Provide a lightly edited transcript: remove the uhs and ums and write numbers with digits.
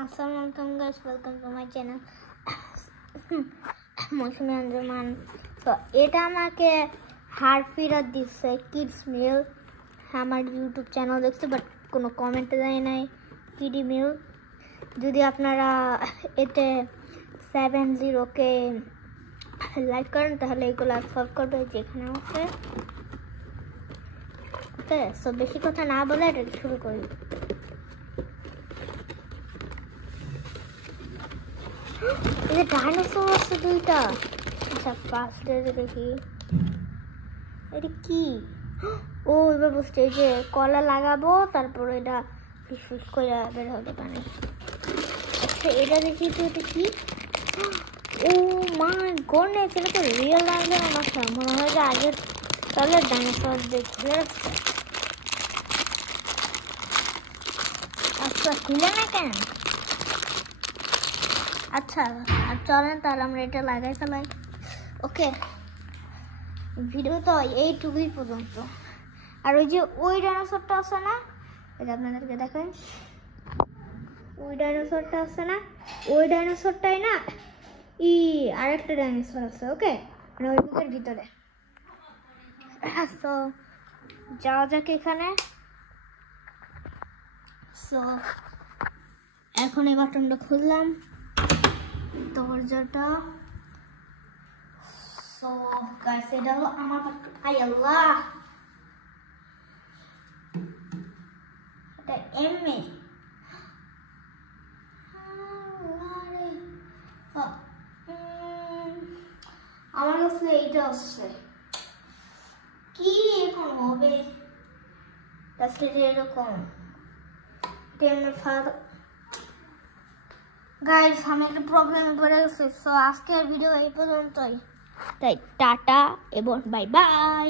Assalamualaikum guys, welcome to my channel মৌসুমী আঞ্জুমান। তো এটা আমাকে হার ফিরত দিচ্ছে কিডস মিল। আমার ইউটিউব চ্যানেল দেখছে বাট কোনো কমেন্টে দেয় নাই কিডি মিল। যদি আপনারা এতে 70K লাইক করেন তাহলে এগুলো সলভ করবে যেখানে আছে। ওকে, সো বেশি কথা না বলে এটা শুরু করি। এই ডাইনোসর আছে দুইটা। আচ্ছা ফার্স্ট দেখি এটা কি। ও এবার বুঝছি, এই যে কলা লাগাবো তারপর এটা ফিস করে বের হবে পানি। আচ্ছা এটা দেখি তো, এটা কি। ও মাই গডনেস, এটা তো রিয়েল ডাইনোসর। আচ্ছা মনে হয় যে আগে তাহলে ডাইনোসর দেখতে। আচ্ছা খুলে না কেন। আচ্ছা আর চলেন তাহলে আমরা এটা লাগাই ফেলাই। ওকে, ভিডিও তো এইটুকুই পর্যন্ত। আর ওই যে ওই ডাইনোসরটা আছে না, এটা আপনাদেরকে দেখেন, ওই ডাইনোসরটা আছে না, ওই ডাইনোসরটাই না আরেকটা ডাইনোসর আছে। ওকে, মানে ওই বুকের ভিতরে। তো যাওয়া যাক এখানে। সো এখন এই বাটনটা খুললাম দরজাটা। সো গাইস এটা হলো আমার বাটন। আই আল্লাহ, এটা এমএ। আমার কাছে এইটা আছে। কি এখন হবে এরকম গাইস, আমি একটা প্রবলেমে পড়ে গেছি। সো আজকের ভিডিও এই পর্যন্তই। তাই টাটা এবং বাই বাই।